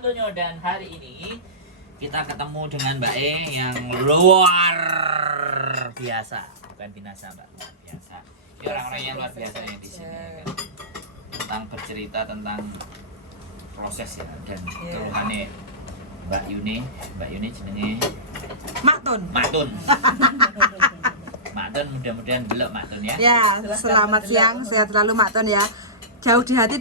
Antonio dan hari ini kita ketemu dengan Mbak E yang luar biasa, bukan binasa Mbak, luar biasa. Ini orang-orang yang luar biasa yang di sini ya, kan? Tentang bercerita tentang proses ya dan keluhannya Mbak Yuni jenenge Maktun. Maktun. Maktun mudah-mudahan belok Maktun ya. Ya, selamat siang, sehat selalu Maktun ya. Jauh di hati,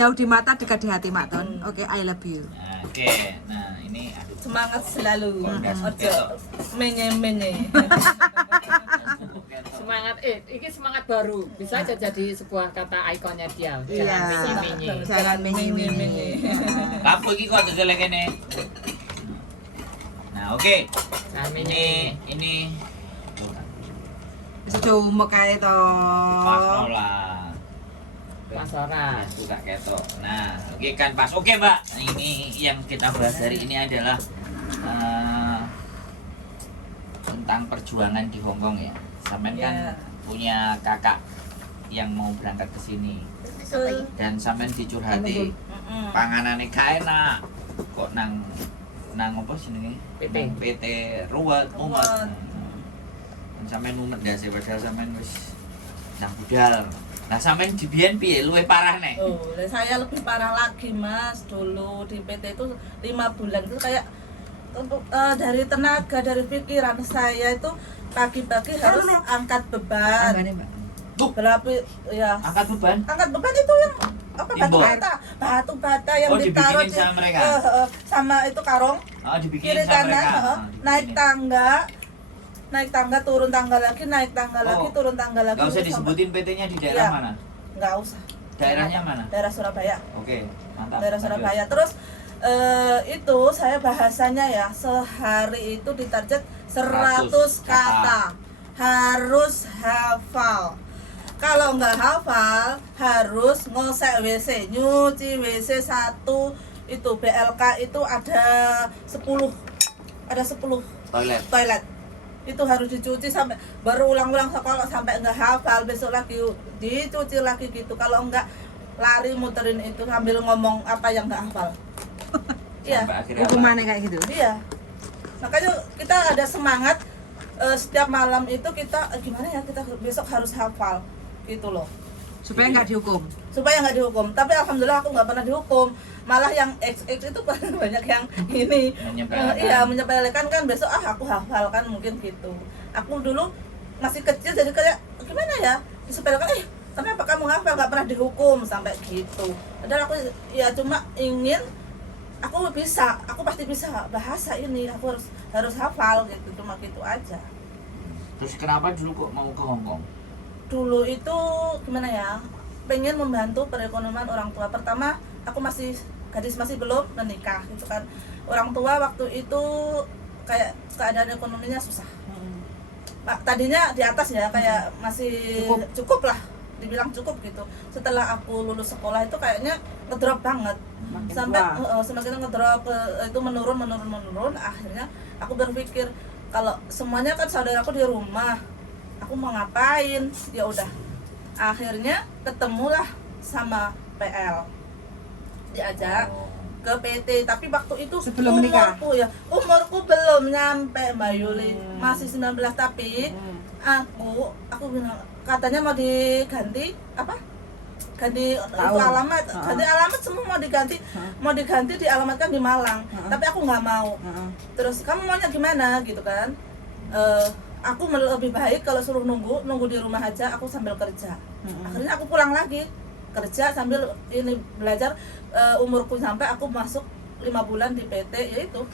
jauh di mata, dekat di hati Maktun. Oke, I love you. Nah, oke. Nah, ini aduh. Semangat selalu. Ojo menye-menye. Semangat ini semangat baru. Bisa aja jadi sebuah kata ikonnya dia. Iya. Jangan menye-menye. Jangan menye-menye. Lapo iki kok dodol kene. Nah, oke. Jangan menye. Ini Bisa cuma kayak to. pas lah. Pas ora. Itu tak ketok. Nah, oke kan pas. Oke, Mbak. Ini yang kita bahas hari ini adalah tentang perjuangan di Hongkong ya. Sampean kan punya kakak yang mau berangkat ke sini. Dan sampean dicurhati panganane gak enak. Kok nang apa jenenge? PT ruwet, mumet. Sampean mumet ndase padahal sampean wis nang budal. Nah, sampean di biyen piye? Luwih parah nek. Oh, saya lebih parah lagi, Mas. Dulu di PT itu 5 bulan itu kayak untuk dari tenaga, dari pikiran saya itu pagi-pagi harus angkat beban. Berapa ya? Angkat beban. Angkat beban itu yang apa batu bata yang ditaruh dibikinin sama mereka. Sama itu karung. Oh, dibikinin Kiri sama mereka. kanan, naik tangga, turun tangga lagi, naik tangga lagi, turun tangga lagi. Gak usah disebutin PT-nya di daerah mana? Nggak usah. Daerahnya mana? Daerah Surabaya. Oke, mantap. Daerah Surabaya. Terus itu saya bahasanya ya, sehari itu ditarget 100 kata. Harus hafal. Kalau nggak hafal, harus ngosek WC, nyuci WC 1 itu BLK itu ada 10 toilet. Itu harus dicuci sampai baru ulang-ulang sekolah sampai nggak hafal, besok lagi dicuci lagi gitu. Kalau enggak lari muterin itu sambil ngomong apa yang nggak hafal. Iya. Hukumannya kayak gitu. Iya. Makanya kita ada semangat setiap malam itu kita gimana ya, kita besok harus hafal gitu loh. Supaya nggak dihukum. Supaya nggak dihukum. Tapi alhamdulillah aku nggak pernah dihukum. Malah yang XX itu banyak yang ini menyepelekan kan, besok aku hafal kan mungkin gitu. Aku dulu masih kecil jadi kayak gimana ya, disepelekan kenapa kamu hafal, nggak pernah dihukum sampai gitu. Padahal aku ya cuma ingin aku pasti bisa bahasa ini, aku harus hafal gitu, cuma gitu aja. Terus kenapa dulu kok mau ke Hongkong? Dulu itu gimana ya, pengen membantu perekonomian orang tua. Pertama aku masih gadis, masih belum menikah gitu kan. Orang tua waktu itu kayak keadaan ekonominya susah. Tadinya di atas ya, kayak masih cukup lah, dibilang cukup gitu. Setelah aku lulus sekolah itu kayaknya ngedrop banget. Sampai semakin ngedrop itu menurun. Akhirnya aku berpikir kalau semuanya kan saudaraku di rumah, aku mau ngapain? Ya udah. Akhirnya ketemulah sama PL. Diajak ke PT, tapi waktu itu sebelum menikah. Umurku belum nyampe Mbak Yuli, masih 19, tapi aku bilang katanya mau diganti apa? Ganti itu alamat, ganti alamat semua mau diganti dialamatkan di Malang, tapi aku nggak mau. Terus kamu maunya gimana gitu kan? Aku lebih baik kalau suruh nunggu di rumah aja, aku sambil kerja. Akhirnya aku pulang lagi kerja sambil ini belajar. Umurku sampai aku masuk 5 bulan di PT, yaitu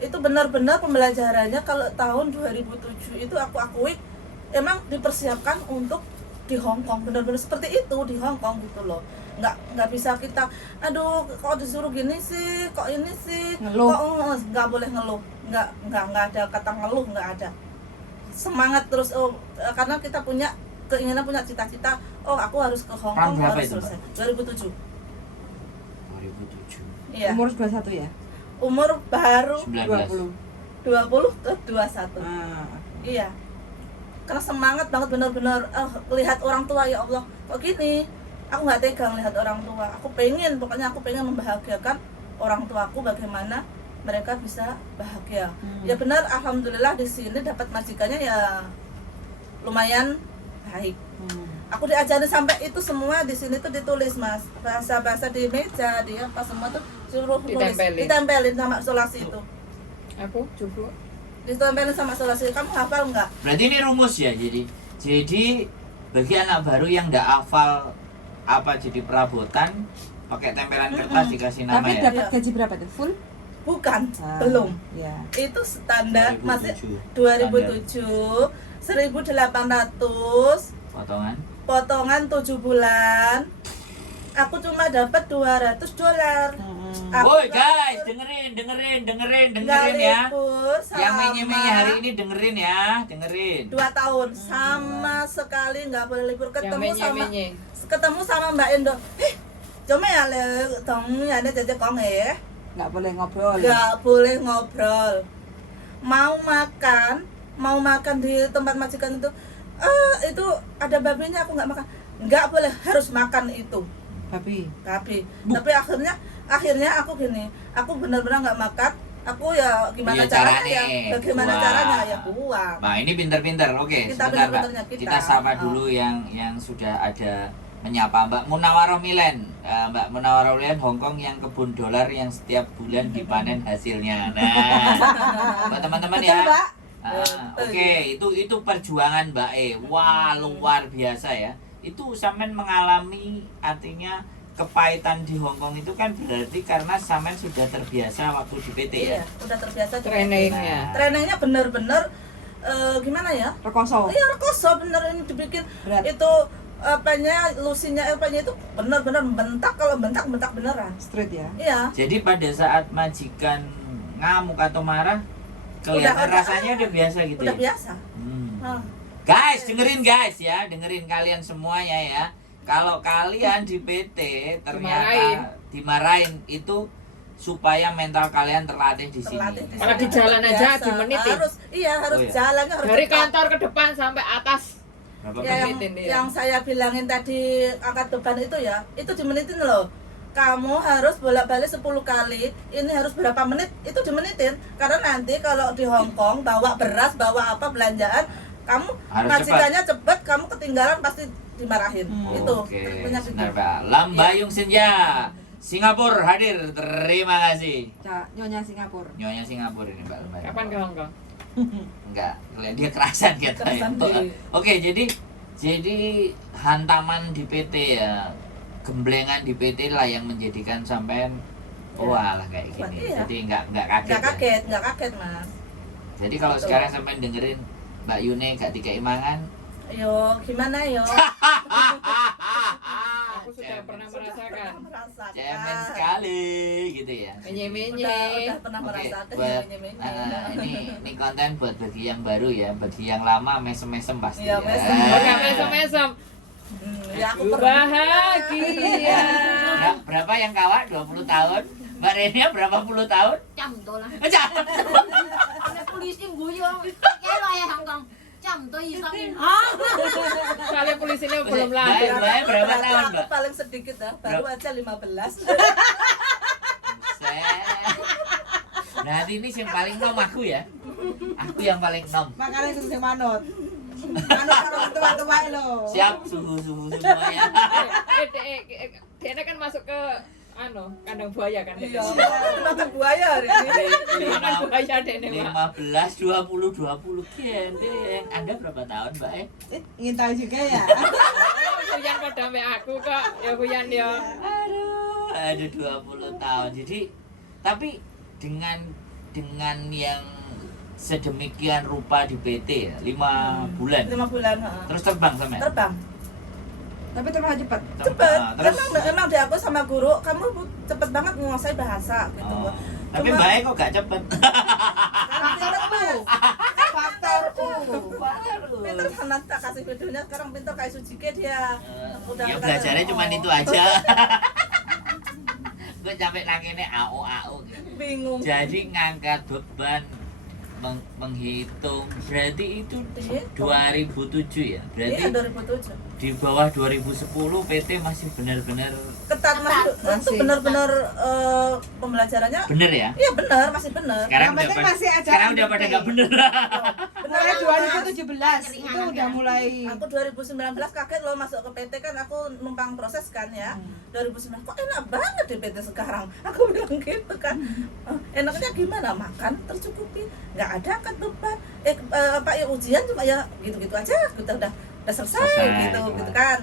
itu benar-benar pembelajarannya. Kalau tahun 2007 itu aku akui emang dipersiapkan untuk di Hongkong, benar-benar seperti itu di Hongkong gitu loh. Nggak bisa kita aduh kok disuruh gini sih, kok ini sih, ngeluh. kok nggak boleh ngeluh, nggak ada kata ngeluh, nggak ada. Semangat terus karena kita punya keinginan, punya cita-cita, aku harus ke Hongkong, harus selesai. 2007. Iya. Umur 21 ya? Umur baru 19. 20 ke 21. Iya. Karena semangat banget benar-benar lihat orang tua, ya Allah, kok gini. Aku nggak tega lihat orang tua. Pokoknya aku pengen membahagiakan orang tuaku bagaimana mereka bisa bahagia. Ya benar, alhamdulillah di sini dapat majikannya ya lumayan baik. Aku diajarin sampai itu semua di sini tuh ditulis Mas, bahasa-bahasa di meja, di apa semua tuh suruh nulis, ditempelin sama isolasi itu. Aku juga. Ditempelin sama isolasi. Kamu hafal nggak? Berarti ini rumus ya, jadi bagi anak baru yang nggak hafal apa jadi perabotan, pakai tempelan kertas dikasih nama Tapi ya. dapat gaji berapa tuh? Full? Bukan, belum. Ya. Itu standar 2007. masih 2007, 1.800 potongan 7 bulan. Aku cuma dapat $200. Woi guys, dengerin ya. Yang menye-menye hari ini dengerin ya, dengerin. 2 tahun sama sekali nggak boleh libur, ketemu Yang sama Mbak Endo. Cuma ya le dong ada jajan kong ya. Nggak boleh ngobrol. Nggak boleh ngobrol. Mau makan di tempat majikan itu ada babinya, aku nggak makan. Nggak boleh, harus makan itu. Babi. Tapi akhirnya aku gini, aku benar-benar nggak makan. Aku ya gimana Iya, caranya caranya, ya, bagaimana buang. caranya ya buang. Nah ini pinter-pinter, oke. Kita Sebentar Mbak, pinter-pinternya kita sapa dulu yang sudah ada menyapa Mbak Munawaroh Milen. Mbak Munawaroh Milen Hongkong yang kebun dolar yang setiap bulan dipanen hasilnya. Nah, buat teman-teman ya. Mbak. Oke, itu perjuangan Mbak E. Wah, luar biasa ya. Itu sampean mengalami artinya kepahitan di Hongkong itu kan berarti karena sampean sudah terbiasa waktu di PT ya. Iya, udah terbiasa di trainingnya. Trainingnya bener-bener gimana ya? Rekoso. Iya, rekoso bener ini dibikin. Berat. Itu lusinya itu bener-bener bentak, kalau bentak beneran. Straight ya. Iya. Jadi pada saat majikan ngamuk atau marah kelihatan rasanya udah biasa gitu Udah ya. biasa. Hmm. Guys, dengerin guys ya, dengerin kalian semuanya ya. Kalau kalian di PT ternyata dimarahin itu supaya mental kalian terlatih di sini. Kalau di jalan aja Biasa. dimenitin. Harus jalannya harus Dari cepat. kantor ke depan sampai atas. Berapa Ya, menit? yang saya bilangin tadi angkat beban itu ya, itu dimenitin loh. Kamu harus bolak-balik 10 kali, ini harus berapa menit, itu dimenitin. Karena nanti kalau di Hongkong bawa beras, bawa apa belanjaan, kamu Harus majikannya cepet, kamu ketinggalan pasti dimarahin. Itu Oke, triknya gitu. sebentar Pak. Lambayung Senja, Singapura hadir, terima kasih. Nyonya Singapura. Nyonya Singapura ini Mbak Lambayung. Kapan ke Hongkong? Enggak, dia kerasan katanya. Kerasan diri. Oke, jadi hantaman di PT ya, gemblengan di PT lah yang menjadikan sampean lah kayak gini. Iya. Jadi enggak kaget. Nggak kaget Mas. Jadi kalau Betul. sekarang sampean dengerin Mbak Yune gak dikei mangan, Yo, gimana yo? Aku sudah pernah merasakan. cemen sekali gitu ya. Menye-menye. Udah pernah Oke, merasakan buat menye-menye. ini konten buat bagi yang baru ya, bagi yang lama mesem-mesem pasti. Iya, ya. mesem. Enggak mesem-mesem. Ya aku pernah. Bahagia. Berapa yang kawat? 20 tahun? Mbak Renia berapa puluh tahun? Trăm đô la. Aja. Ada polisi guyo. Kayak lo ya Hongkong. Trăm đô isang ini. Soalnya polisinya belum Mbak, lahir. Mbak, berapa tahun, Aku Mbak? paling sedikit ya, baru aja 15. Buset. Berarti ini yang paling nom aku ya. Aku yang paling nom. Makanya itu sing manut. Manut kalau tua-tua lo. Siap suhu semuanya. Dia kan masuk ke kandang buaya kan. Iya, makan buaya hari ini. Makan buaya dene, Pak. 15, 20 gendeng. Anda berapa tahun, Mbak? Ingin tahu juga ya. Huyan pada ame aku kok. Ya Huyan ya. Aduh 20 tahun. Jadi tapi dengan yang sedemikian rupa di PT ya, 5 bulan. 5 bulan, heeh. Terus terbang sama ya? Terbang. Tapi terlalu cepat. Cepet. Terus Emang di aku sama guru, kamu cepet banget menguasai bahasa gitu. oh. Tapi Cuma- baik kok gak cepet. Faktor Pinter sana tak kasih videonya, sekarang pinter kayak Sujike dia. Ya belajarnya cuma itu aja. Gue capek nanginnya AO Bingung. Jadi ngangkat beban menghitung berarti itu Iya. 2007 ya. Berarti Iya 2007. di bawah 2010 PT masih benar-benar ketat mas, itu Masih. benar-benar pembelajarannya. bener ya. Iya benar, masih benar. Sekarang Yang udah penting masih ada sekarang udah pada NPT. nggak bener. Mulai 2017 itu udah mulai. Aku 2019 kaget loh masuk ke PT kan, aku numpang proses kan ya. 2019 kok enak banget di PT sekarang. Aku bilang gitu kan. Enaknya gimana? Makan tercukupi, nggak ada angkat beban. Apa ya ujian cuma ya gitu-gitu aja. Kita udah selesai gitu kelar. gitu kan.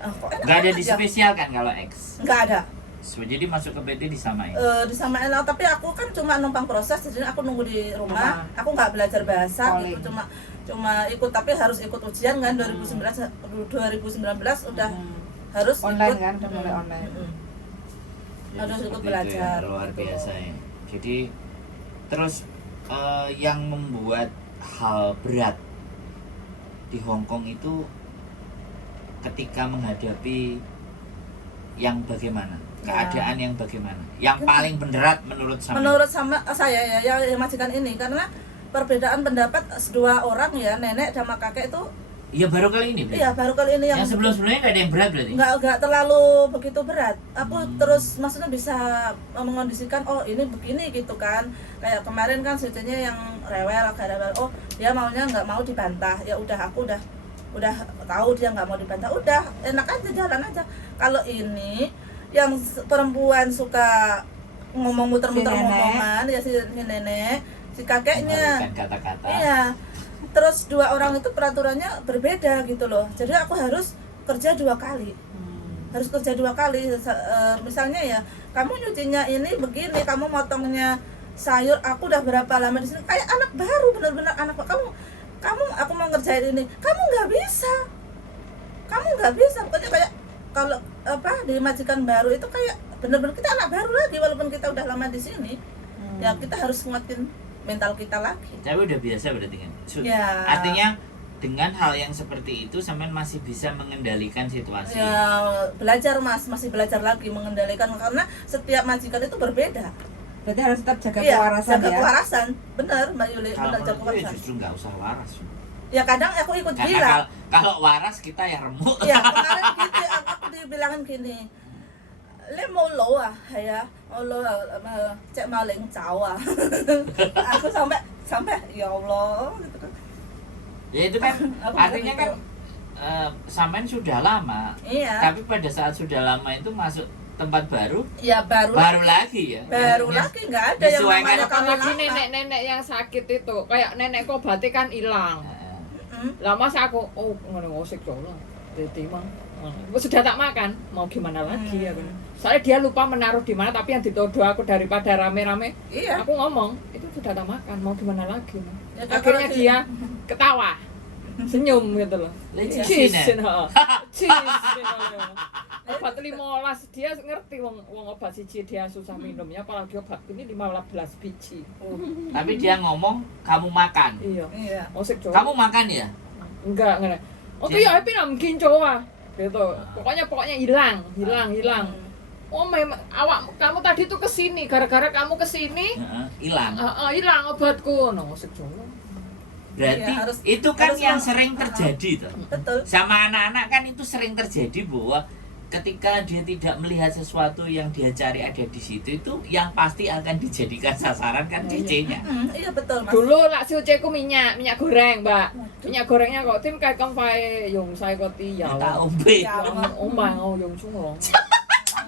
Kok enak Nggak ada banget di ya? spesial kan kalau X. Nggak ada. So, jadi masuk ke PT disamain. Disamain lah, tapi aku kan cuma numpang proses, jadi aku nunggu di rumah. Aku nggak belajar bahasa Calling. gitu, cuma ikut, tapi harus ikut ujian kan. 2019 udah harus Online ikut. kan, udah mulai online. Jadi harus ikut seperti itu belajar, ya, luar gitu. biasa ya. Jadi terus yang membuat hal berat di Hong Kong itu ketika menghadapi yang bagaimana, keadaan yang bagaimana, yang paling berat menurut saya ya yang majikan ini, karena perbedaan pendapat dua orang ya, nenek sama kakek itu. Iya baru kali ini. Iya baru kali ini Yang sebelum-sebelumnya nggak ada yang berat berarti. nggak terlalu begitu berat. Aku terus maksudnya bisa mengondisikan, oh ini begini gitu kan. Kayak kemarin kan ceritanya yang rewel, oh dia maunya nggak mau dibantah. Ya udah, aku udah tahu dia nggak mau dibantah, udah enak aja, jalan aja. Kalau ini yang perempuan suka ngomong muter-muter Si nenek. ngomongan ya, si nenek, si kakeknya. Melarikan kata-kata. Iya. Terus dua orang itu peraturannya berbeda gitu loh. Jadi aku harus kerja 2 kali. Harus kerja 2 kali. Misalnya ya, kamu nyucinya ini begini, kamu motongnya sayur, aku udah berapa lama di sini, kayak anak baru, benar-benar anak baru. Kamu aku mau ngerjain ini, kamu nggak bisa. Pokoknya kayak kalau apa di majikan baru itu kayak benar-benar kita anak baru lagi, walaupun kita udah lama di sini. Ya kita harus nguatin mental kita lagi. Tapi udah biasa berarti kan. Ya. Artinya dengan hal yang seperti itu sampean masih bisa mengendalikan situasi. Ya belajar mas, masih belajar lagi mengendalikan, karena setiap majikan itu berbeda. Berarti harus tetap jaga Iya, kewarasan jaga ya. kewarasan, benar Mbak Yuli, Kalau benar jaga menurutku ya kewarasan. justru nggak usah waras. Ya kadang aku ikut Karena bilang, kalau waras kita ya remuk. ya kemarin gitu aku dibilangin gini, le mau lo ah ya, mau lo cek maling cawa. Aku sampai ya Allah gitu kan. Ya itu kan Aku artinya begitu. kan sampean sudah lama. Iya. Tapi pada saat sudah lama itu masuk tempat baru, Ya baru lagi ya. baru Ya, lagi nggak ada yang disesuaikan namanya kamu Apalagi lama. nenek-nenek yang sakit itu, kayak nenek Kobati kan hilang. Lah masa aku, oh ngono ngosik jolo. Dadi mah. Sudah tak makan, mau gimana lagi ya kan. Soalnya dia lupa menaruh di mana, tapi yang dituduh aku daripada rame-rame, Iya. aku ngomong, itu sudah tak makan, mau gimana lagi. Ya, Akhirnya kalau dia ketawa. Senyum gitu loh. Lecin, Cheese, ya? Obat 15 dia ngerti wong obat siji dia susah minumnya, apalagi obat ini 15 biji. Tapi dia ngomong kamu makan. Iya. Iya. Osek cowok. Kamu makan ya? Enggak. Oke ya, tapi nggak mungkin cowok. Gitu. Pokoknya hilang. Oh, memang awak kamu tadi tuh kesini, gara-gara kamu kesini, Hilang. hilang obatku. No, osek cowok. Berarti Iya, harus- itu kan harus yang meng- sering terjadi tuh. Betul. Sama anak-anak kan itu sering terjadi bahwa ketika dia tidak melihat sesuatu yang dia cari ada di situ, itu yang pasti akan dijadikan sasaran kan cicenya. Iya betul mas. Dulu lah si uceku minyak goreng, Mbak. Minyak gorengnya kok tim kayak kang fai yung sai kok ti ya. Tak ombe. Ya. Omah yung sungong.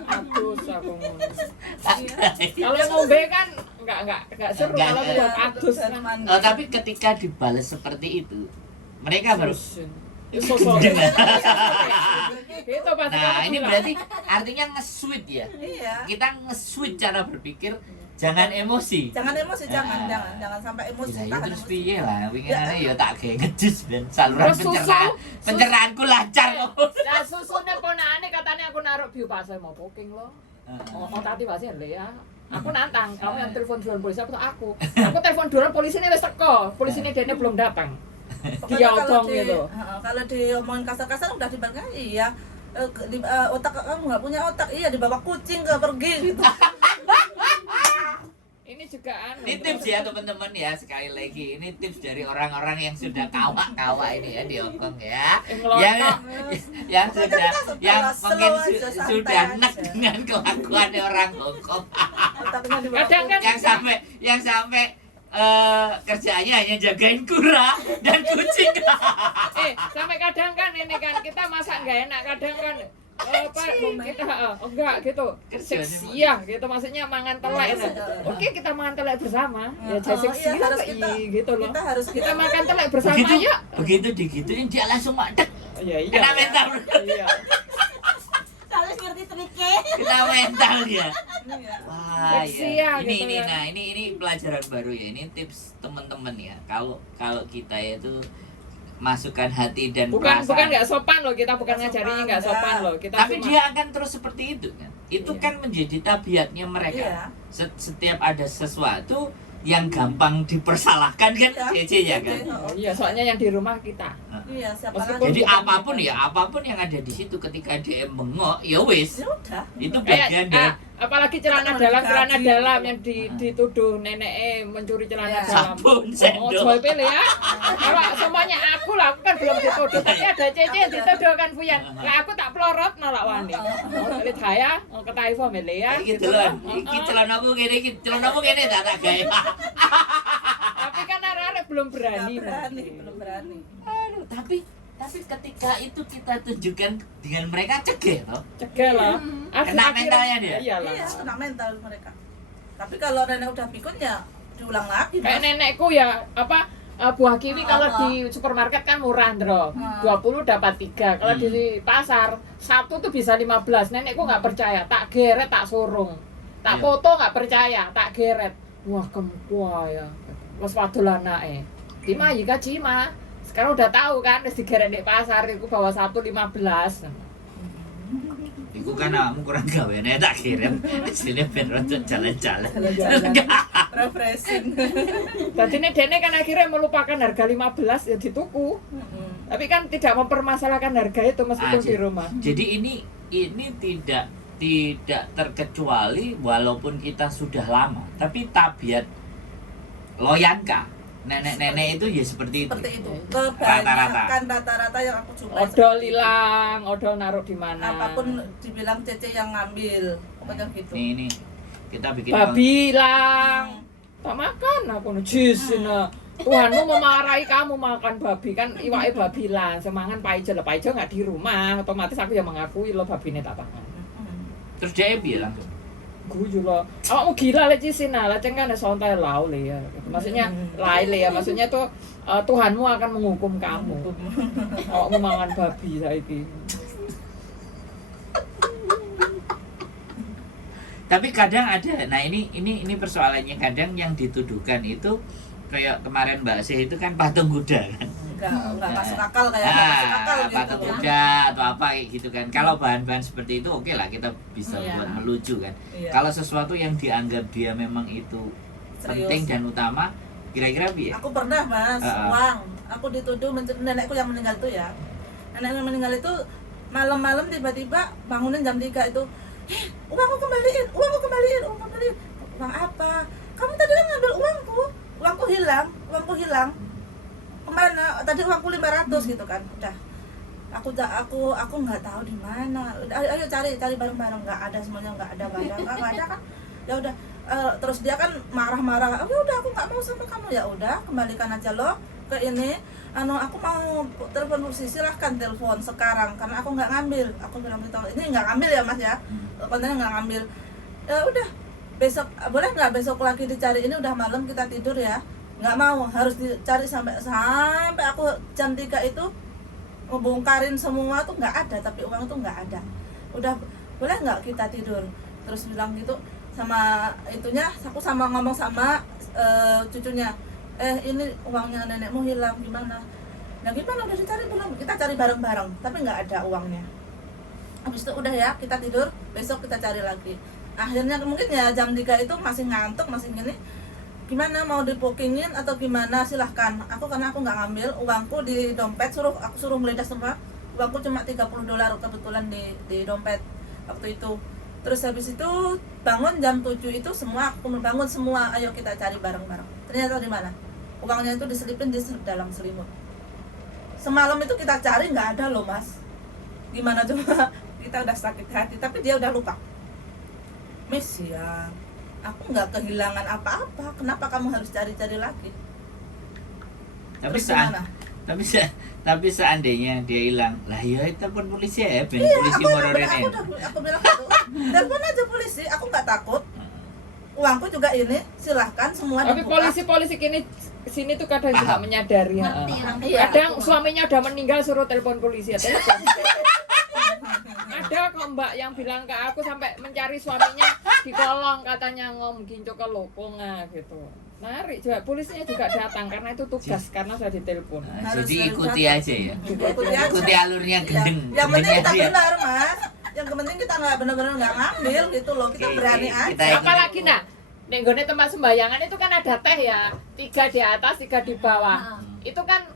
Aduh, aku ngono. Tak Kalau ngombe kan enggak seru Enggak, kalau enggak. buat adus kan. tapi ketika dibalas seperti itu, mereka baru Sosok. Gitu pasti. Nah, kamu ini bilang. berarti artinya nge-switch ya. Iya. Kita nge-switch cara berpikir, jangan emosi. Jangan emosi, Ah. jangan sampai emosi. Gila, ya tahan terus emosi. piye lah, winginane ya tak kayak ngejus ben saluran Terus susu. pencerahanku lancar kok. Lah susune ponakane katanya aku naruh biopasa mau booking lo. Oh tadi pasti ya. Aku nantang, kamu yang telepon duluan polisi apa tuh aku? Aku telepon duluan polisi ini wis teko, polisi ini dia belum datang. Pokoknya Dia kalau otong di- gitu. Kalau diomongin kasar-kasar udah dibalik, iya. Otak kamu nggak punya otak, iya dibawa kucing ke pergi gitu. Ini juga anu. Ini tips ya teman-teman ya, sekali lagi ini tips dari orang-orang yang sudah kawa ini ya di Hongkong ya. Yang mungkin sudah enak dengan kelakuan orang Hongkong. Kadang kan yang sampai kerjaannya hanya jagain kura dan kucing. sampai kadang kan ini kan kita masak nggak enak, kadang kan kita enggak gitu seksi ya gitu, maksudnya mangan telek. Oke, kita mangan telek bersama ya, jadi seksi gitu loh, kita makan telek bersama. Begitu digituin dia langsung madek. Iya kena mental. Iya, Kalau seperti triknya. Kena mental dia. Wah Seksi ya. ya, Ini gitu ya. nah ini pelajaran baru ya, ini tips teman-teman ya. Kalau kita itu masukkan hati dan bukan perasaan. nggak sopan loh, kita bukan ngajarinya nggak sopan loh, kita Tapi cuma dia akan terus seperti itu kan. Itu kan menjadi tabiatnya mereka. Iya. Setiap ada sesuatu yang gampang dipersalahkan kan, ya kan. iya, soalnya yang di rumah kita. Iya, siapa Meskipun lagi? Jadi apapun yang ada di situ ketika dia bengok, ya wis. Ya udah. Itu bagian dari Apalagi celana dalam yang dituduh nenek mencuri celana dalam. sabun Oh, sendok. coy pilih ya. Kalau semuanya aku lah, aku kan belum dituduh. Tapi ada Cece yang dituduh kan Fuyan. Lah aku tak pelorot nolak wani. Oh, pilih saya, mau ke Taifo milih ya. Iki delon, iki celanamu ngene tak gawe. Tapi kan arek-arek belum berani. Belum berani. Aduh, tapi ketika itu kita tunjukkan dengan mereka cegah toh. Cegah lah. Kena mentalnya dia. Iyalah. Iya, kena mental mereka. Tapi kalau nenek udah pikun ya diulang lagi. Kayak Mas. nenekku ya buah kiwi kalau di supermarket kan murah, Ndro. 20 dapat 3. Kalau di pasar 1 tuh bisa 15. Nenekku nggak percaya, tak geret, tak surung. Tak Iya. foto nggak percaya, tak geret. Wah, kempuah ya. Wes wadul anake. Cima jika cima. Sekarang udah tahu kan, wis digeret di pasar iku bawa 1,15. Iku kan kamu kurang gaweane tak kirim. Sini ben rodo jalan-jalan. Refreshing. Dadi dene kan akhirnya melupakan harga 15 ya dituku. Tapi kan tidak mempermasalahkan harga itu meskipun di rumah. Jadi ini tidak terkecuali walaupun kita sudah lama, tapi tabiat loyanka nenek-nenek itu ya seperti itu. Kebanyakan rata-rata yang aku jumpai. Odol hilang, odol naruh di mana? Apapun dibilang Cece yang ngambil, pokoknya gitu. Ini kita bikin Babi hilang. Tak makan aku najis. Tuhanmu memarahi kamu makan babi, kan iwake babi hilang. Semangan paijo lah, paijo nggak di rumah, otomatis aku ya mengakui lo babine tak pangan. terus dia bilang Guyu lo, awakmu gila le cisin lah, ceng kan santai lau le ya. Maksudnya lai le ya, maksudnya tuh Tuhanmu akan menghukum kamu. Awakmu mangan babi saiki. tapi kadang ada, nah ini persoalannya, kadang yang dituduhkan itu kayak kemarin Mbak Sih itu kan patung kuda kan. Enggak masuk akal kayak masuk akal gitu. Patung kuda atau apa kayak gitu kan. Kalau bahan-bahan seperti itu oke lah, kita bisa buat melucu kan. Iya. Kalau sesuatu yang dianggap dia memang itu penting dan utama, kira-kira bi? Aku pernah Mas, uang. Aku dituduh nenekku yang meninggal itu ya. Nenek yang meninggal itu malam-malam tiba-tiba bangunin jam 3 itu. Uangku kembaliin. Uang apa? Kamu tadi kan ngambil uangku. Uangku hilang. Kemana? Tadi uangku 500 gitu kan. Udah. Aku nggak tahu di mana. Ayo cari bareng-bareng. Nggak ada, semuanya nggak ada barang. Nggak ada kan? Ya udah. Terus dia kan marah-marah. Oh, udah aku nggak mau sama kamu. Ya udah, kembalikan aja lo ke ini. Aku mau telepon Bu, silahkan telepon sekarang karena aku nggak ngambil. Aku bilang gitu. Ini nggak ngambil ya Mas ya. Kontennya nggak ngambil. Ya udah. Besok boleh nggak besok lagi dicari, ini udah malam kita tidur ya. Nggak mau, harus dicari sampai aku jam 3 itu ngebongkarin semua tuh nggak ada, tapi uang tuh nggak ada. Udah boleh nggak kita tidur? Terus bilang gitu sama itunya, aku ngomong sama cucunya, ini uangnya nenekmu hilang gimana? Nah gimana, udah dicari belum? Kita cari bareng-bareng, tapi nggak ada uangnya. Habis itu udah ya, kita tidur, besok kita cari lagi. Akhirnya mungkin ya jam 3 itu masih ngantuk, masih gini, gimana mau dibookingin atau gimana, silahkan. Karena aku nggak ngambil uangku di dompet, aku suruh ngeledah semua. Uangku cuma $30 kebetulan di dompet waktu itu. Terus habis itu bangun jam 7 itu semua, aku bangun semua, ayo kita cari bareng-bareng. Ternyata di mana? Uangnya itu diselipin di dalam selimut. Semalam itu kita cari nggak ada loh Mas. Gimana coba? Kita udah sakit hati, tapi dia udah lupa. Miss ya, aku nggak kehilangan apa-apa. Kenapa kamu harus cari-cari lagi? Tapi Terus gimana? tapi seandainya dia hilang, lah ya telepon polisi ya, ben Iya, polisi aku ngororin bilang gitu. Telepon aja polisi, aku nggak takut. Uangku juga ini, silahkan semua Tapi dibuka. polisi sini tuh kadang juga menyadari. Ngerti ha. orang tua. Iya. Kadang suaminya udah meninggal suruh telepon polisi ya telepon. Ada kok mbak yang bilang ke aku sampai mencari suaminya di kolong katanya ginco ke lokonga gitu. Narik juga polisinya juga datang karena itu tugas karena saya ditelepon. Nah, Harus jadi harus ikuti datang. aja ya. Ikuti aja. Ikuti alurnya gendeng. Iya. Yang penting kita dia. benar Mas. Yang penting kita nggak benar-benar nggak ngambil gitu loh. Kita Oke, berani oke. aja. Kita- Apalagi nah, nek nggone tempat sembayangan itu kan ada teh ya, 3 di atas, 3 di bawah. Itu kan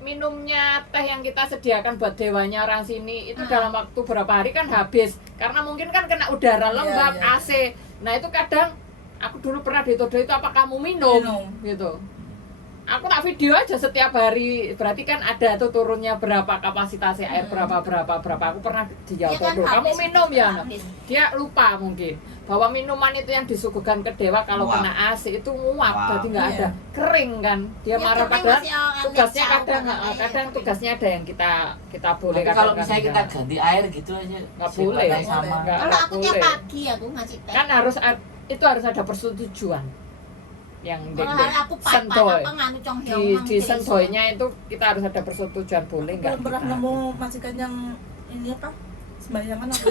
minumnya teh yang kita sediakan buat dewanya orang sini itu dalam waktu berapa hari kan habis karena mungkin kan kena udara lembab Iya, iya. AC. Nah itu kadang aku dulu pernah dituduh itu apa kamu minum gitu. Aku tak video aja setiap hari, berarti kan ada tuh turunnya berapa kapasitasnya air berapa aku pernah dijawab Dia kan tuh kamu habis, minum ya. habis. Dia lupa mungkin bahwa minuman itu yang disuguhkan ke dewa kalau Nguap. kena AC itu nguap, Wow. berarti nggak Iya. ada kering kan dia Ya, marah kering padahal masih anget tugasnya jauh kadang kan, kadang iya. tugasnya ada yang kita boleh Tapi kalau kadang misalnya kita enggak. ganti air gitu aja, Nggak sifatnya boleh. sama. Nggak Kalau aku tiap boleh. pagi aku ngasih teh. Kan itu harus ada persetujuan yang Kalau hari aku sentoy. apa nganu cong Di sentoynya itu kita harus ada persetujuan boleh nggak Belum pernah kita. nemu majikan yang ini apa? Sembayangan apa?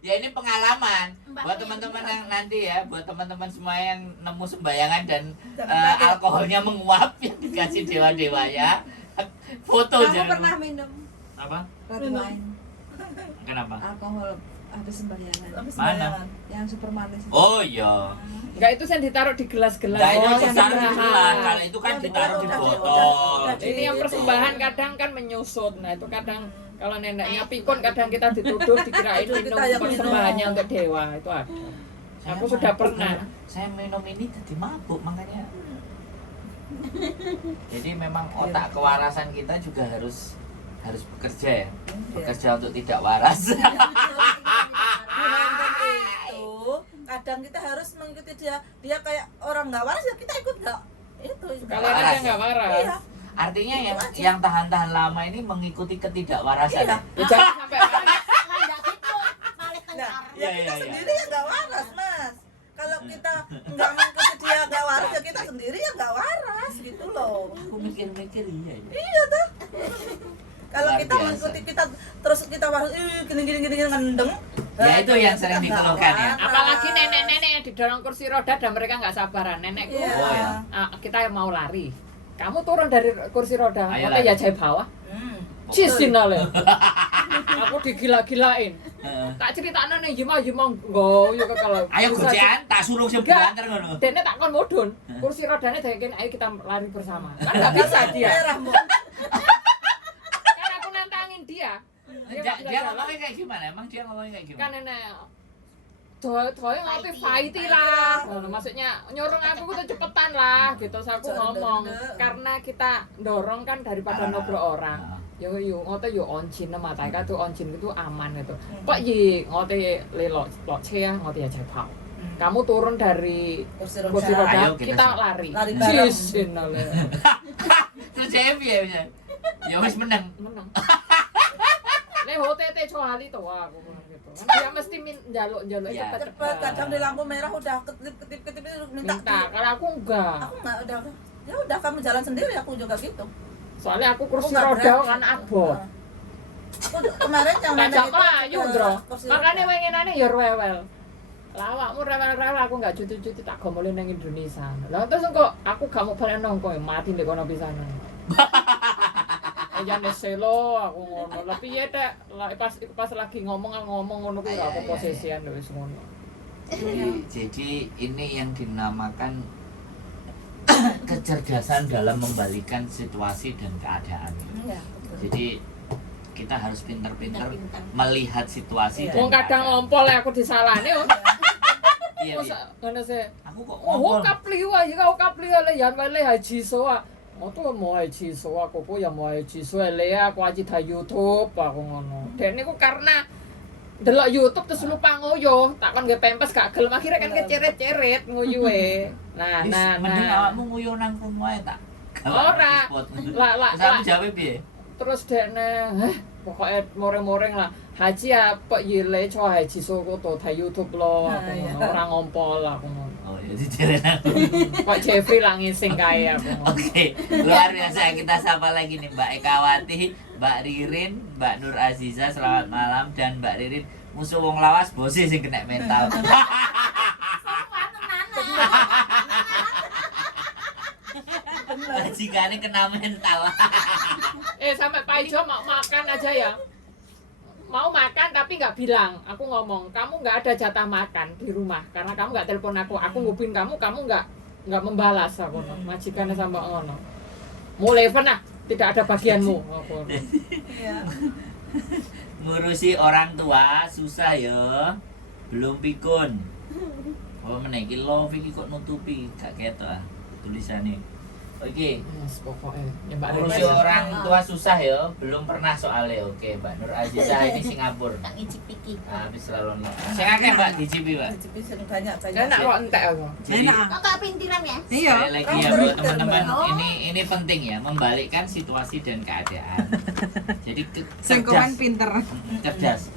Ya ini pengalaman Mbak, buat yang teman-teman yang nanti ya, buat teman-teman semua yang nemu sembayangan dan Jangan kaget. alkoholnya menguap yang dikasih dewa-dewa ya. Foto Kamu jangan. pernah minum Apa? red Minum. wine, Kenapa? alkohol habis sembayangan, Apa Mana? sembayangan? yang super manis. Oh iya. Enggak itu yang ditaruh di gelas-gelas. Nah, itu Oh, yang ditaruh di ditaruh. gelas. Kalau itu kan Oh, ditaruh di udah, botol. udah. Ini yang persembahan kadang kan menyusut. Nah, itu kadang kalau neneknya pikun kadang kita dituduh dikirain Itu minum kita yang persembahannya minum. untuk dewa. Itu ada. Aku Saya sudah mabuk, pernah. kan? Saya minum ini jadi mabuk makanya. Jadi memang otak kewarasan kita juga harus bekerja ya. Bekerja untuk tidak waras. Dengan itu kadang kita harus mengikuti dia. Dia kayak orang nggak waras ya kita ikut nggak itu. Kalian Waras aja nggak marah. Iya. Artinya Itu yang aja. yang tahan-tahan lama ini mengikuti ketidakwarasan. Iya. ya? Ya, jangan sampai marah. Kalau enggak gitu malah Nah, tengkar. ya Iya, kita iya, sendiri yang nggak waras mas. Kalau kita nggak mengikuti dia nggak waras ya kita sendiri yang nggak waras gitu loh. Aku mikir-mikir iya. ya. Iya tuh. Kalau Luar kita biasa. mengikuti kita terus kita waras, gini ngendeng. Ya, itu yang sering kita nggak dikeluhkan ya. waras. Apalagi nenek-nenek yang didorong kursi roda dan mereka nggak sabaran. Nenekku, Iya. Oh, ya. kita mau lari. Kamu turun dari kursi roda, Ayo oke lari. ya jai bawah. Hmm. Cisin ale. Aku digila-gilain. Heeh. Tak critakno ning Yima nggo yo kalau. Ayo gocean, tak suruh Enggak. sebulan terus ngono. Dene tak kon mudhun. Kursi rodanya dayekin ayo kita lari bersama. Kan enggak bisa dia. Merah, Bu. Kan aku nantangin dia. Dia nggak bisa Dia jalan. ngomongnya kayak gimana? Emang dia ngomongnya kayak Kan gimana? nenek Doy ngopi fighty lah. Ngono, maksudnya nyuruh aku tuh cepetan lah gitu. Terus aku ngomong karena kita dorong kan daripada nobrak orang. Yo ngote yo oncin mata ka tuh oncin itu aman gitu. Kok yi ngote lelo lo ya ngote ya jai bawah. Kamu turun dari Kursi kursi roda. roda, Ayo, kita kita sama. lari. Lari bareng. Cisin ale. Terus dia piye bisa? Ya wis menang. Menang. Nek HOTT coali to aku bilang gitu. Kan dia mesti njaluk-njaluk Iya. Cepet, kadang di lampu merah udah ketip minta. minta. Kalau aku enggak. Aku nggak udah. Ya udah kamu jalan sendiri aku juga gitu. Soalnya aku kursi nggak roda berani. kan abot. Aku kemarin yang Tak nenek jak itu melayu, juga Bro. kursi Makane roda. wenginane ya rewel. Lah awakmu rewel-rewel aku enggak cuti-cuti tak gomole nang Indonesia. Lah terus kok aku gak mau balik nang kowe mati ndek kono pisanan. Ya selo aku ngono. Lah piye tek pas lagi ngomong ngono kuwi aku posisian wis ngono. Jadi ini yang dinamakan kecerdasan dalam membalikan situasi dan keadaan. Iya, betul. Jadi kita harus pintar-pintar Pintar-pintar. melihat situasi Iya. dan Wong kadang keadaan. ngompol aku disalahne. Iya. Masa ngono sih. Aku kok Oh, ngomong. kapli wae, kau kapli le yan wae le haji soa. Mau tuh mau haji soa, koko ya mau haji soa le aku aja di YouTube aku ngono. Dan niku karena delok YouTube terus lupa nguyuh, tak kon nggih pempes gak gelem akhirnya kan keceret-ceret nguyuhe. Nah, Mending awakmu nguyuh nang kono ae tak. Ora. Lah Sampe jawab piye? terus dekne pokoknya moreng-moreng lah haji apa yile cho haji soko to di YouTube lo aku ngono ora ngompol aku ngono. Oh ya dijelen aku. Pak Jeffrey lah ngising kae aku ngono. Oke, luar biasa kita sapa lagi nih Mbak Ekawati, Mbak Ririn, Mbak Nur Aziza, selamat malam dan Mbak Ririn musuh wong lawas bose sing kena mental. Majikane kena mental. Sampai Pak Ijo mau makan aja ya. Mau makan tapi nggak bilang. Aku ngomong, kamu nggak ada jatah makan di rumah karena kamu nggak telepon aku. Aku ngupin kamu nggak membalas aku. Majikannya sampai ngono. Mulai pernah tidak ada bagianmu. Aku. Iya. Ngurusi orang tua susah ya. Belum pikun. Oh menaiki love iki kok nutupi gak ketok tulisannya. Oke. Yes, pokoknya. Ya, Mbak Ngurusi Ririn. orang tua susah ya, belum pernah soalnya. Oke, Mbak Nur Aziza ini Singapura. Tak ngicip iki. Habis selalu no. Sing akeh Mbak dicipi, Mbak. Dicipi sing banyak. Enak kok entek aku. Jadi Kok gak pintiran ya? Iya. sekali lagi ya buat teman-teman, Oh. ini penting ya, membalikkan situasi dan keadaan. Jadi Sengkongan cerdas, pinter.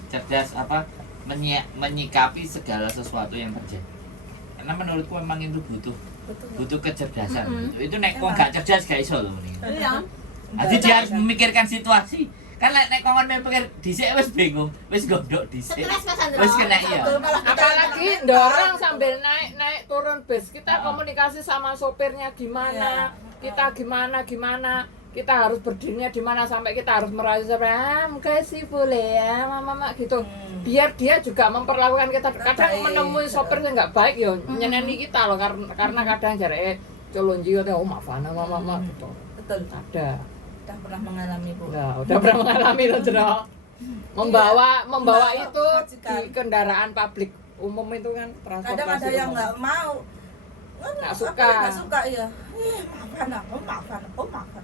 cerdas apa menyikapi segala sesuatu yang terjadi. Karena menurutku memang itu butuh kecerdasan. Itu nek kok gak cerdas gak iso lho ini. Iya. Jadi dia harus memikirkan situasi. Kan nek kongon mikir dhisik wis bingung, wis gondok dhisik. Stres Mas Andro. Wis kena iya. Apalagi dorong sambil naik turun bis. Kita komunikasi sama sopirnya gimana, kita gimana, kita harus berdirinya di mana sampai kita harus merayu sampai makasih boleh ya mama gitu. Biar dia juga memperlakukan kita. Kadang menemui sopir yang nggak baik ya nyeneni kita loh karena kadang jareke colonji oh maafan mama gitu. Betul. Ada. Udah pernah mengalami Bu. Udah pernah mengalami loh Jero. Membawa itu Majikan. di kendaraan publik umum itu kan transportasi Kadang ada yang umum. nggak mau. Nggak suka. Nggak suka ya. Maafan.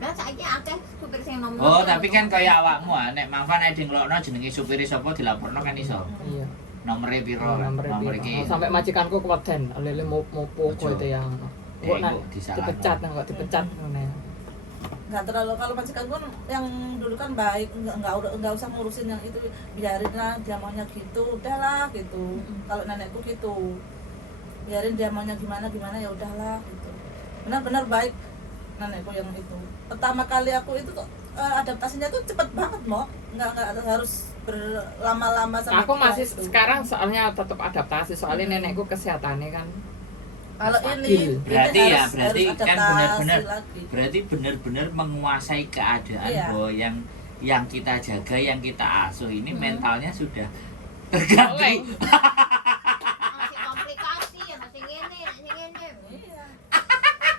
Lah saiki akeh supir sing nomor. Oh, tapi kan kaya awakmu nek mangfan nek dinglokno jenenge supire sapa dilaporno kan iso. Iya. Nomere piro? Nomor iki. Sampai majikanku keweden, lele mau pogo itu yang kok nak dipecat nggak dipecat ngene. Nggak terlalu kalau majikan gue yang dulu kan baik, nggak usah ngurusin yang itu, biarin lah dia maunya gitu, udahlah gitu. Kalau nenekku gitu, biarin dia maunya gimana ya udahlah gitu. Benar-benar baik nenekku yang itu. Pertama kali aku itu tuh adaptasinya tuh cepet banget Mo, nggak harus berlama-lama sama Aku dia masih itu. sekarang soalnya tetap adaptasi soalnya nenekku kesehatannya kan. Kalau stabil. Berarti ya, harus berarti kan adaptasi benar-benar lagi. berarti benar-benar menguasai keadaan Iya. bahwa yang kita jaga, yang kita asuh ini mentalnya sudah terganggu. Masih komplikasi ya masih ngene. Iya,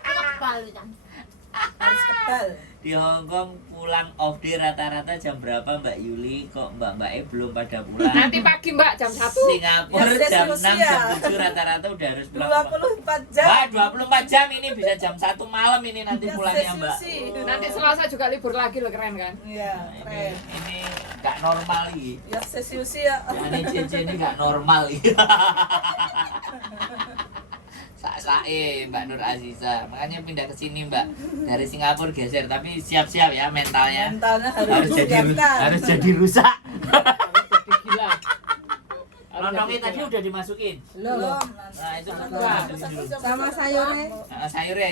Kebal kan. harus kebal. Di Hongkong pulang off day rata-rata jam berapa Mbak Yuli? Kok mbak-mbaknya belum pada pulang? Nanti pagi Mbak jam 1. Singapura Ya, jam 6, usia. jam 7 rata-rata udah harus pulang. 24 jam. Mbak, 24 jam ini bisa jam 1 malam ini nanti Ya, pulangnya Mbak. sesi. Nanti Selasa juga libur lagi loh, keren kan? Iya, keren. Ini nggak normal ini. Ya sesi usia. Ini cincin ini nggak normal ini. Sae Mbak Nur Aziza, makanya pindah ke sini Mbak dari Singapura geser, tapi siap-siap ya mentalnya. Mentalnya Harus jadi disiapkan. harus jadi rusak. Harus jadi gila. Lontongnya tadi udah dimasukin. Belum. Nah itu Sama sayurnya. sayurnya.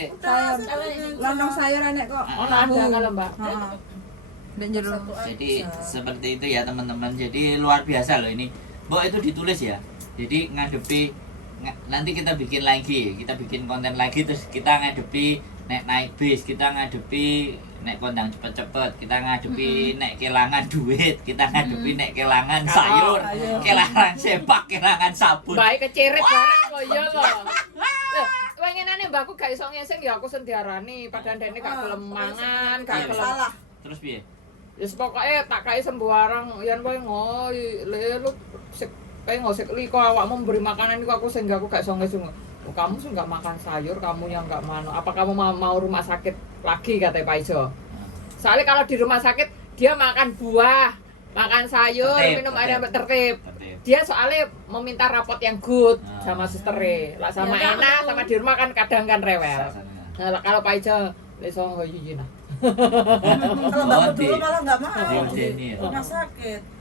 Lontong sayur enek kok. Oh, ada kalau Mbak. Heeh. Dan jeruk. Jadi seperti itu ya teman-teman. Jadi luar biasa loh ini. Mbok itu ditulis ya. Jadi ngadepi nanti kita bikin lagi, kita bikin konten lagi terus kita ngadepi naik bis, kita ngadepi nek kondang cepet-cepet, kita ngadepi nek kelangan duit, kita ngadepi nek kelangan sayur, kelangan sepak, kelangan sabun. Baik keceret bareng kok iya loh. Pengenane mbakku gak iso ngeseng ya aku sendiarani padahal dene gak gelem mangan, gak gelem. Salah. Terus piye? Wis pokoke tak kai sembarang yen kowe ngoi le lu kayak ngosek liko awakmu memberi makanan itu aku sehingga aku gak songong. Oh, kamu sih nggak makan sayur, kamu yang nggak mau. Apa kamu mau rumah sakit lagi kata Pak Ijo? Soalnya kalau di rumah sakit dia makan buah, makan sayur, minum air yang tertib. Dia soalnya meminta rapot yang good sama susternya. Lah sama enak sama di rumah kan kadang kan rewel. Nah, kalau Pak Ijo lesong hoyi nah. Kalau bapak dulu malah nggak mau di rumah sakit.